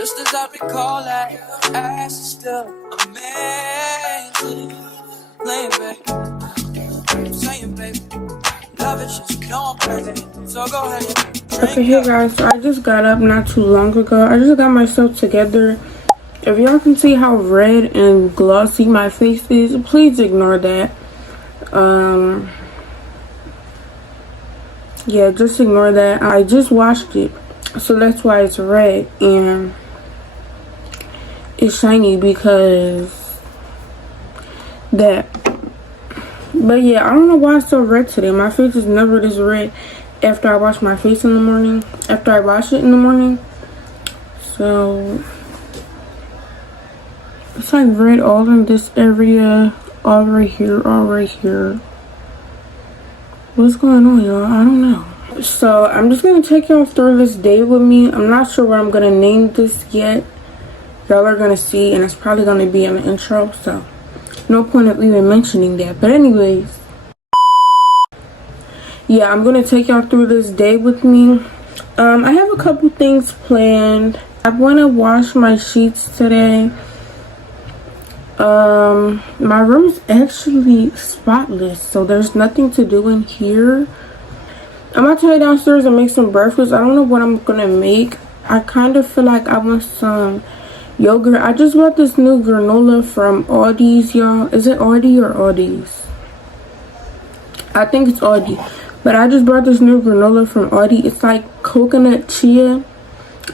Just as I recall that ass is still amazing. Playing back, saying baby, love it, just know I'm crazy. So go ahead. Okay, hey guys, so I just got up not too long ago. I just got myself together. If y'all can see how red and glossy my face is, please ignore that. Yeah, just ignore that. I just washed it, so that's why it's red and it's shiny because that. But yeah, I don't know why it's so red today. My face is never this red after I wash my face in the morning, after I wash it in the morning. So it's like red all in this area, all right here, all right here. What's going on, y'all? I don't know. So I'm just gonna take y'all through this day with me. I'm not sure what I'm gonna name this yet. Y'all are gonna see, and it's probably gonna be in the intro, so no point of even mentioning that. But anyways, yeah, I'm gonna take y'all through this day with me. I have a couple things planned. I want to wash my sheets today. My room is actually spotless, so there's nothing to do in here. I'm about to head downstairs and make some breakfast. I don't know what I'm gonna make. I kind of feel like I want some yogurt. I just bought this new granola from Aldi's, y'all. Is it Aldi or Aldi's? I think it's Aldi. But I just bought this new granola from Aldi. It's like coconut chia.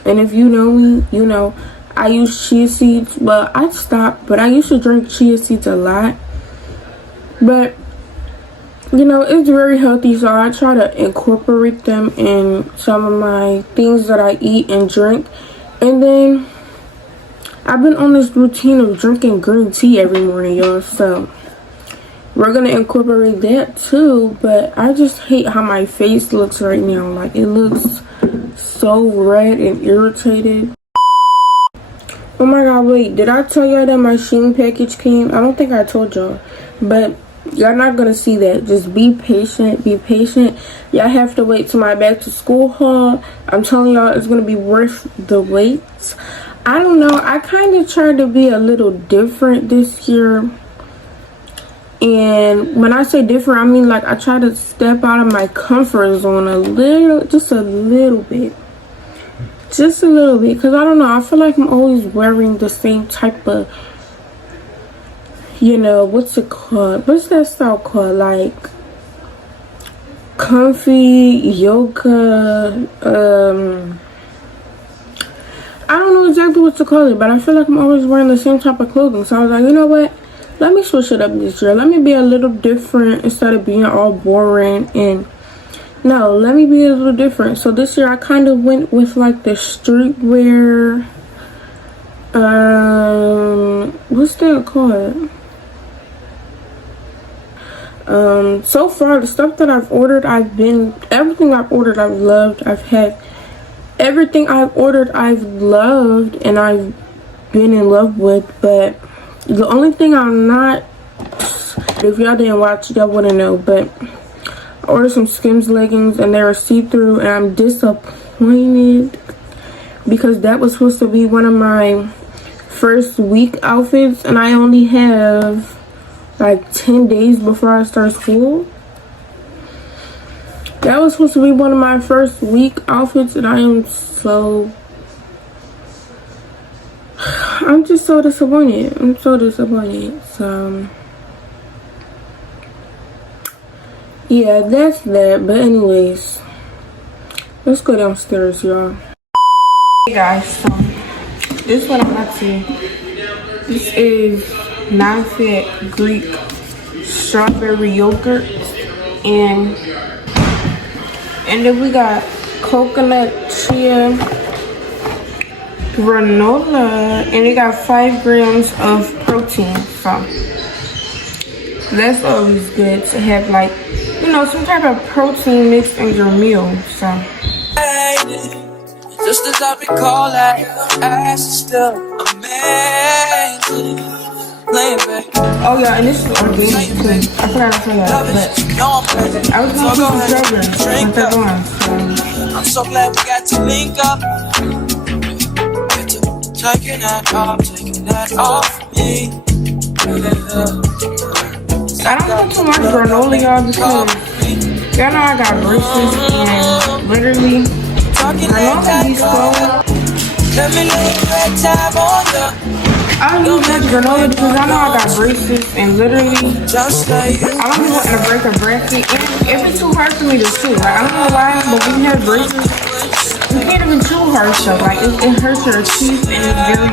And if you know me, you know I use chia seeds. Well, I stopped, but I used to drink chia seeds a lot. But, you know, it's very healthy, so I try to incorporate them in some of my things that I eat and drink. And then I've been on this routine of drinking green tea every morning, y'all. So we're gonna incorporate that too. But I just hate how my face looks right now. Like, it looks so red and irritated. Oh my god, wait, did I tell y'all that my Shein package came? I don't think I told y'all, but y'all not gonna see that. Just be patient, be patient. Y'all have to wait till my back to school haul. I'm telling y'all, it's gonna be worth the wait. I don't know, I kind of tried to be a little different this year. And when I say different, I mean like I try to step out of my comfort zone a little, just a little bit. Just a little bit, because I don't know, I feel like I'm always wearing the same type of, you know, what's it called? What's that style called? Like comfy yoga, I don't know exactly what to call it, but I feel like I'm always wearing the same type of clothing. So I was like, you know what? Let me switch it up this year. Let me be a little different instead of being all boring. And no, let me be a little different. So this year I kind of went with like the streetwear, what's that called? So far the stuff that I've ordered, everything I've ordered I've loved. I've had everything I've ordered I've loved and I've been in love with. But the only thing I'm not, if y'all didn't watch, y'all wouldn't know, but I ordered some Skims leggings and they're see-through, and I'm disappointed because that was supposed to be one of my first week outfits, and I only have like 10 days before I start school. That was supposed to be one of my first week outfits, and I'm just so disappointed. I'm so disappointed. So yeah, that's that. But anyways, let's go downstairs, y'all. Hey guys, so this is what I'm about to. This is non-fat Greek strawberry yogurt, and then we got coconut chia granola, and it got 5 grams of protein. So that's always good to have, like, you know, some type of protein mixed in your meal. So just as I recall that ass is still amazing. Playing back. oh yeah, and this is organic too. I forgot to tell y'all, but I was gonna put some sugar with that on. So I'm so glad we got to link up. taking that off me. I don't put too much granola, y'all, because y'all know I got braces and literally granola be so. Let me lay red tab on ya. I don't use much granola because I know I got braces and literally Just like you. I don't be wanting to break a bracket and it be too hard for me to chew. Like I don't know why, but when you have braces, you can't even chew hard stuff. Like it hurts your teeth and it's very,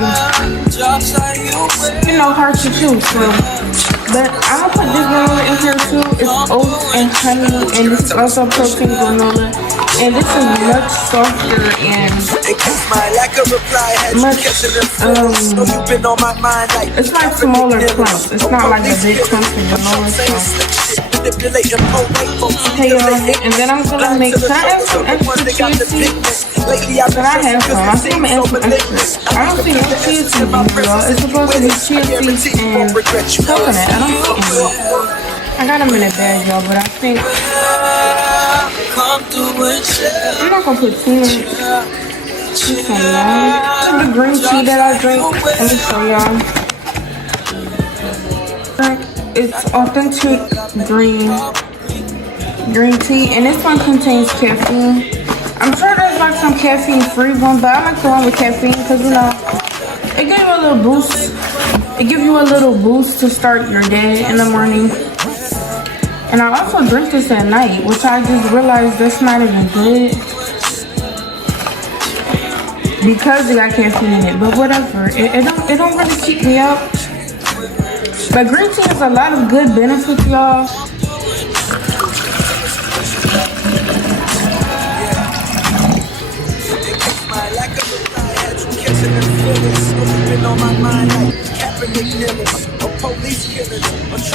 Just like you. hard to chew. So, but I'm gonna put this granola in here too. It's oats and honey, and this is also protein granola. And this is much softer and much, it's like smaller clumps. It's not like a big clump of granola. Okay, y'all, and then I'm gonna make, can I add some extra chia seeds? Can I have some? I think I'm gonna add some extra. I don't see no chia seeds in here, y'all. It's supposed to be chia seeds and coconut. I don't see any. I got them in a bag, y'all, but I think I'm not gonna put too much. This is the green tea that I drink. Let me show y'all. It's authentic green tea, and this one contains caffeine. I'm sure there's like some caffeine-free one, but I like the one with caffeine because it gives you a little boost. It gives you a little boost to start your day in the morning. And I also drink this at night, which I just realized that's not even good because it got caffeine in it. But whatever, it don't really keep me up. But green tea has a lot of good benefits, y'all.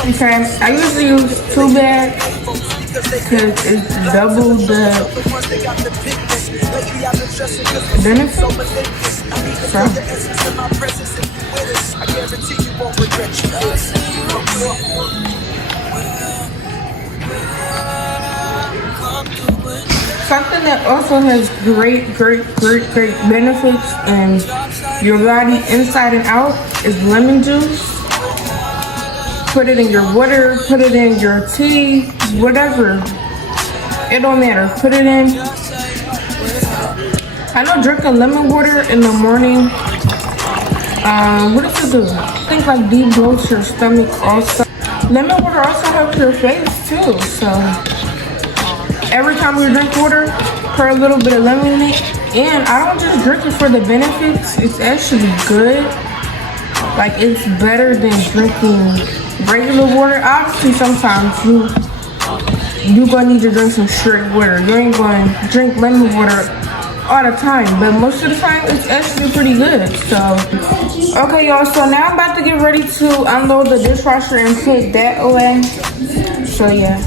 Okay, I usually use 2 bags because it's double the benefits. Something that also has great benefits in your body inside and out is lemon juice. Put it in your water, put it in your tea, whatever. It don't matter. Put it in. I know drinking lemon water in the morning, what does it do? I think like de-bloats your stomach also. Lemon water also helps your face too, so every time you drink water, pour a little bit of lemon in it. And I don't just drink it for the benefits, it's actually good. Like it's better than drinking regular water. Obviously sometimes you gonna need to drink some straight water. You ain't gonna drink lemon water all the time, but most of the time it's actually pretty good. So okay, y'all, so now I'm about to get ready to unload the dishwasher and put that away. So yeah.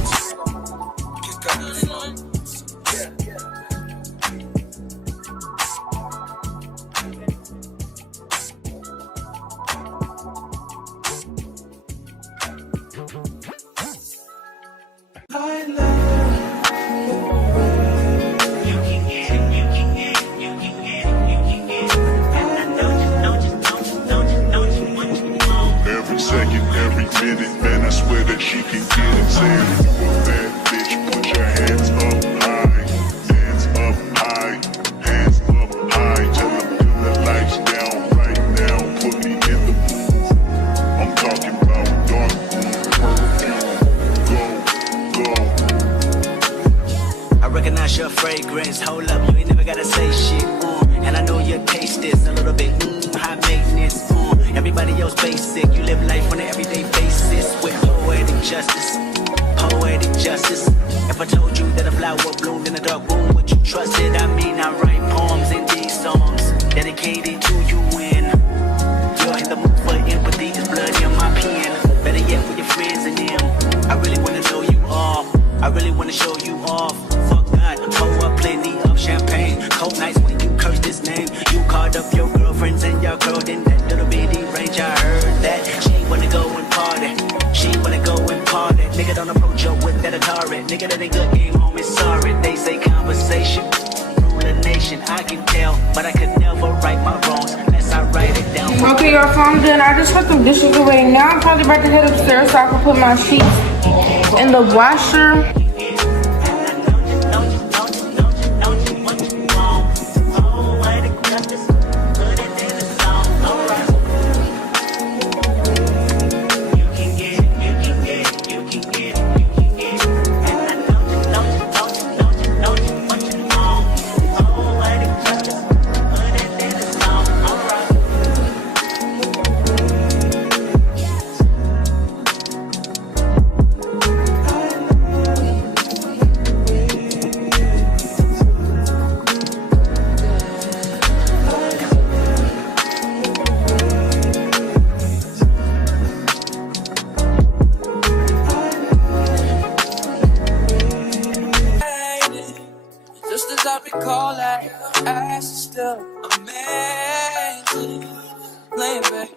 Your fragrance, hold up, you ain't never gotta say shit, and I know your taste is a little bit, high maintenance, everybody else basic, you live life on an everyday basis, with poetic justice, if I told you that a flower bloomed in a dark room, would you trust it? I mean, I write poems in these songs, dedicated to you when you're in the mood for empathy, there's blood in my pen, better yet with your friends and them, I really wanna know you all, I really wanna show you off. Pour up plenty of champagne. Cold nights when you curse this name. You called up your girlfriends and your girl in that little bitty range. I heard that she wanna go and party. She wanna go and party. Nigga don't approach her with that Atari. Nigga that ain't good game home is sorry. They say conversation rule a nation. I can tell, but I could never right my wrongs unless I write Okay, y'all, so I'm done. I just put some dishes away. Now I'm probably about to head upstairs so I can put my sheets in the washer. Just as I recall that, your ass is still amazing. Playing back,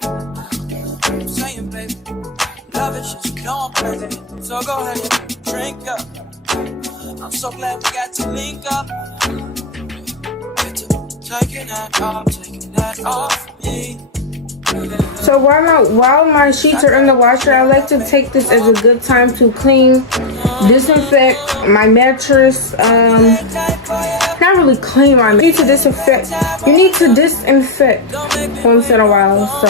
I'm saying, baby, love is just, you know I'm crazy. So go ahead and drink up. I'm so glad we got to link up. Taking that off me. So while my sheets are in the washer, I like to take this as a good time to clean, disinfect my mattress. Not really clean my mattress. You need to disinfect. You need to disinfect once in a while. So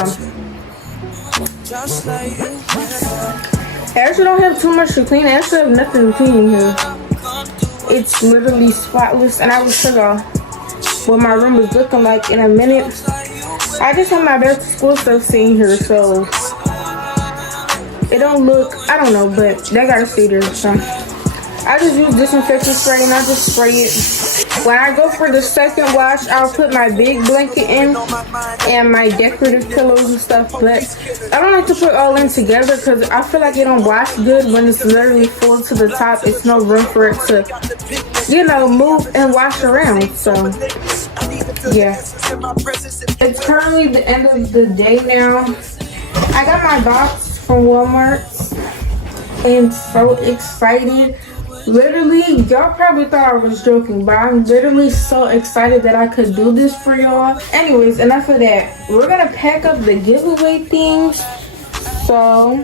I actually don't have too much to clean. I actually have nothing to clean here. It's literally spotless, and I will show y'all what my room is looking like in a minute. I just have my back to school stuff sitting here, so it don't look, I don't know, but they gotta stay there. So I just use disinfectant spray and I just spray it. When I go for the second wash, I'll put my big blanket in and my decorative pillows and stuff, but I don't like to put all in together because I feel like it don't wash good when it's literally full to the top. It's no room for it to, you know, move and wash around. So yeah, it's currently the end of the day now. I got my box from Walmart and so excited. Literally, y'all probably thought I was joking, but I'm literally so excited that I could do this for y'all. Anyways, enough of that. We're gonna pack up the giveaway things. So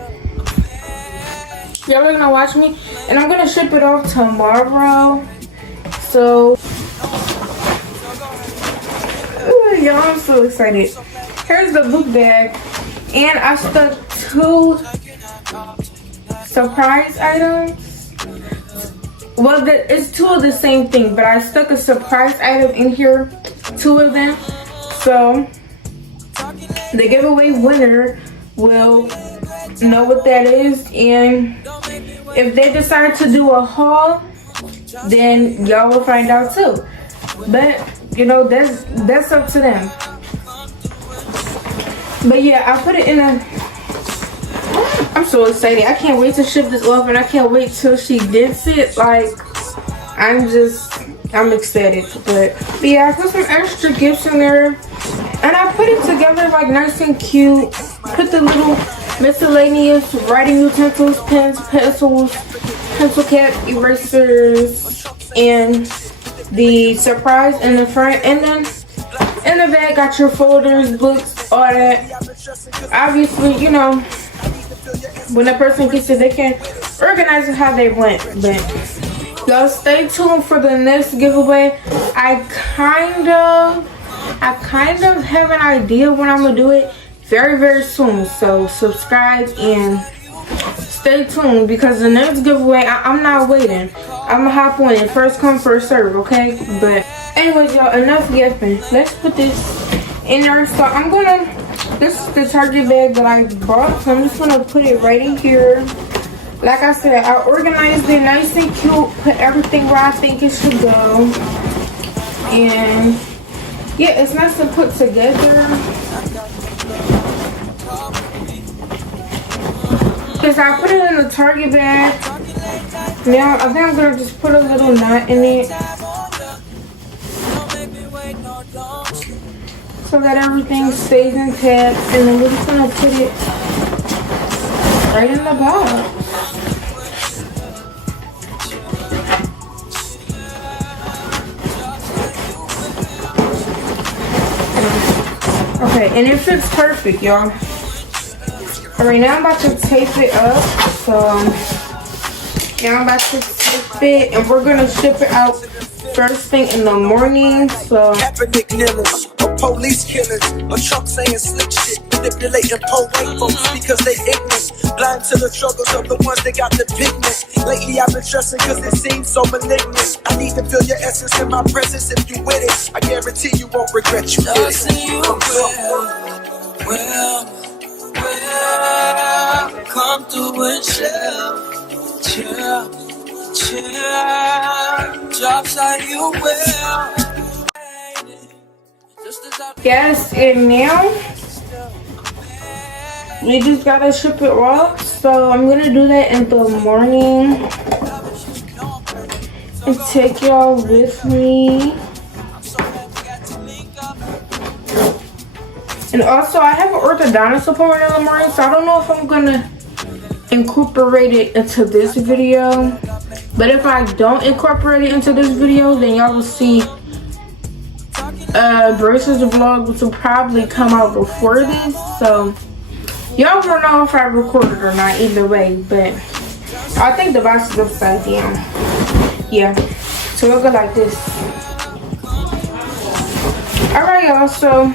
y'all are gonna watch me, and I'm gonna ship it off tomorrow. So y'all, I'm so excited. Here's the book bag, and I stuck 2 surprise items. Well, it's 2 of the same thing, but I stuck a surprise item in here, 2 of them. So the giveaway winner will know what that is, and if they decide to do a haul, then y'all will find out too. But you know, that's up to them. But yeah, I put it in a, I'm so excited. I can't wait to ship this off, and I can't wait till she gets it. Like, I'm excited. But yeah, I put some extra gifts in there, and I put it together like nice and cute. Put the little miscellaneous writing utensils, pens, pencils, pencil cap, erasers, and the surprise in the front, and then in the back got your folders, books, all that. Obviously, you know, when a person gets it, they can organize it how they want. But y'all stay tuned for the next giveaway. I kind of have an idea when I'm gonna do it very, very soon. So subscribe and stay tuned, because the next giveaway, I'm not waiting. I'm gonna hop on it. First come, first serve, okay? But anyways, y'all, enough yapping. Let's put this in there. So I'm gonna, this is the Target bag that I bought, so I'm just gonna put it right in here. Like I said, I organized it nice and cute, put everything where I think it should go. And yeah, it's nice and put together. Because I put it in the Target bag. Now I think I'm gonna just put a little knot in it so that everything stays intact, and then we're just gonna put it right in the box. Okay, and it fits perfect, y'all. Alright, now I'm about to tape it up. So now I'm about to tape it, and we're gonna ship it out first thing in the morning. So Kaepernick killers, or police killers, or Trump saying slick shit, manipulating poor white folks because they ignorant, blind to the struggles of the ones that got the pigment. Lately I've been stressing cause it seems so malignant. I need to feel your essence in my presence. If you with it, I guarantee you won't regret you did it. Come through and chill. Drops like you will. yes, and now we just gotta ship it off. So I'm gonna do that in the morning and take y'all with me. And also I have an orthodontist appointment in the morning, so I don't know if I'm gonna incorporate it into this video. But if I don't incorporate it into this video, then y'all will see Braces vlog, which will probably come out before this. So y'all will know if I recorded or not either way. But I think the box is upside down. Yeah, so it'll go like this. Alright y'all, so